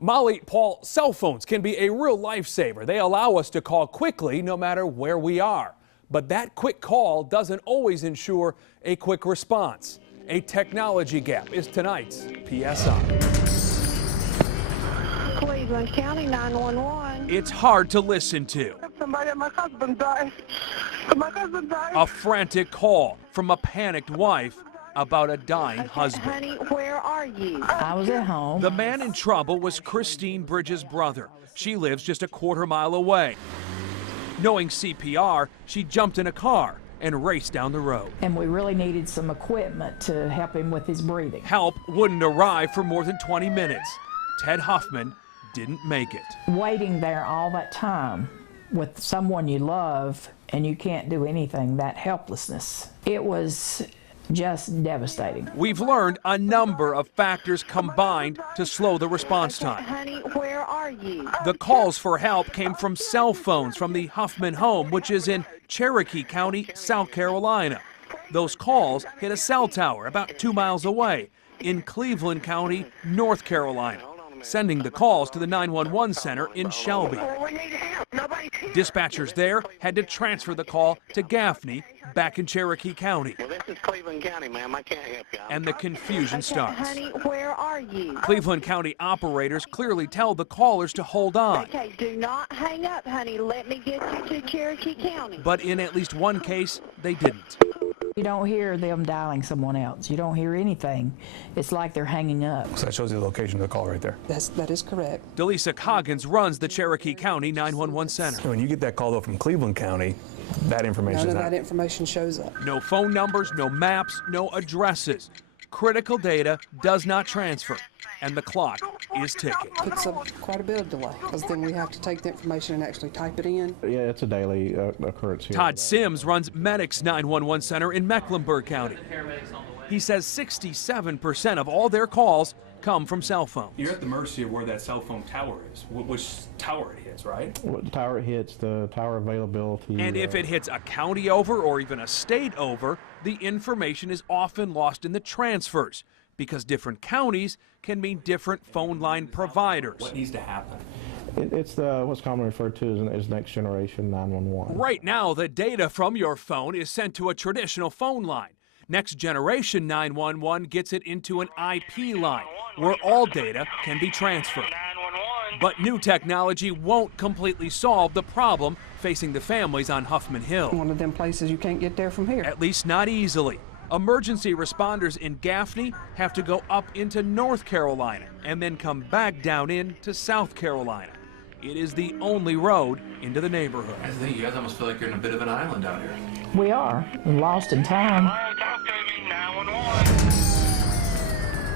Molly, Paul, cell phones can be a real lifesaver. They allow us to call quickly no matter where we are. But that quick call doesn't always ensure a quick response. A technology gap is tonight's PSI. Cleveland County 911. It's hard to listen to. Somebody, my husband died. My husband died. A frantic call from a panicked wife about a dying husband. Honey, where are you? I was at home. The man in trouble was Christine Bridges' brother. She lives just a quarter-mile away. Knowing CPR, she jumped in a car and raced down the road. And we really needed some equipment to help him with his breathing. Help wouldn't arrive for more than 20 minutes. Ted Huffman didn't make it. Waiting there all that time with someone you love and you can't do anything, that helplessness, it was just devastating. We've learned a number of factors combined to slow the response time. Honey, where are you? The calls for help came from cell phones from the Huffman home, which is in Cherokee County, South Carolina. Those calls hit a cell tower about 2 miles away in Cleveland County, North Carolina, sending the calls to the 911 center in Shelby. Dispatchers there had to transfer the call to Gaffney, back in Cherokee County. Well, this is Cleveland County, ma'am. I can't help you. And the confusion starts. Honey, where are you? Cleveland County operators clearly tell the callers to hold on. Okay, do not hang up, honey. Let me get you to Cherokee County. But in at least one case, they didn't. You don't hear them dialing someone else. You don't hear anything. It's like they're hanging up. So that shows you the location of the call right there. That is correct. Delisa Coggins runs the Cherokee County 911 center. When you get that call though from Cleveland County, that information None of that information shows up. No phone numbers, no maps, no addresses. Critical data does not transfer, and the clock is ticking. Puts up quite a bit of delay, because then we have to take the information and actually type it in. Yeah, it's a daily occurrence here. Todd Sims runs Medics 911 Center in Mecklenburg County. He says 67% of all their calls come from cell phones. You're at the mercy of where that cell phone tower is, which tower it hits, right? What tower it hits, the tower availability. And if it hits a county over or even a state over, the information is often lost in the transfers because different counties can mean different phone line providers. What needs to happen? It's what's commonly referred to as next generation 911. Right now, the data from your phone is sent to a traditional phone line. Next generation 911 gets it into an IP line where all data can be transferred. But new technology won't completely solve the problem facing the families on Huffman Hill. One of them places you can't get there from here. At least not easily. Emergency responders in Gaffney have to go up into North Carolina and then come back down into South Carolina. It is the only road into the neighborhood. I think you guys almost feel like you're in a bit of an island out here. We are. We're lost in time.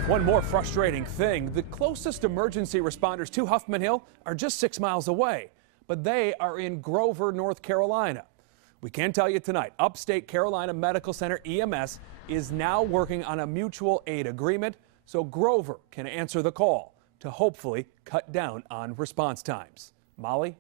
One more frustrating thing, the closest emergency responders to Huffman Hill are just 6 miles away, but they are in Grover, North Carolina. We can tell you tonight, Upstate Carolina Medical Center EMS is now working on a mutual aid agreement so Grover can answer the call to hopefully cut down on response times. Molly?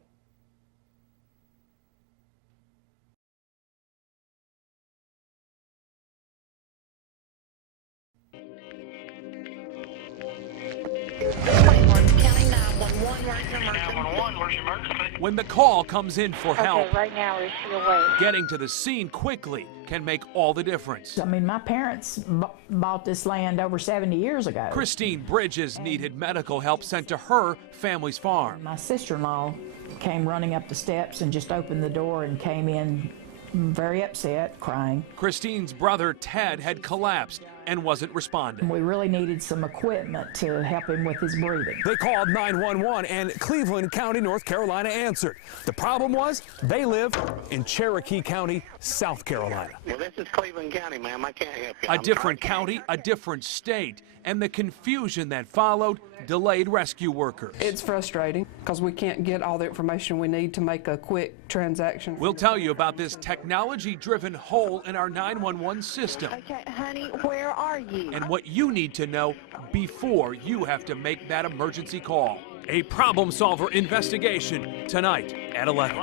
When the call comes in for help, Okay, right now, is she awake? getting to the scene quickly can make all the difference. I mean, my parents bought this land over 70 years ago. Christine Bridges needed medical help sent to her family's farm. My sister-in-law came running up the steps and just opened the door and came in very upset, crying. Christine's brother Ted had collapsed and wasn't responding. We really needed some equipment to help him with his breathing. They called 911 and Cleveland County, North Carolina answered. The problem was they live in Cherokee County, South Carolina. Well, this is Cleveland County, ma'am. I can't help you. A different county, a different state, and the confusion that followed delayed rescue workers. It's frustrating because we can't get all the information we need to make a quick transaction. We'll tell you about this technology-driven hole in our 911 system. Okay, honey, where are you? And what you need to know before you have to make that emergency call. A problem solver investigation tonight at 11.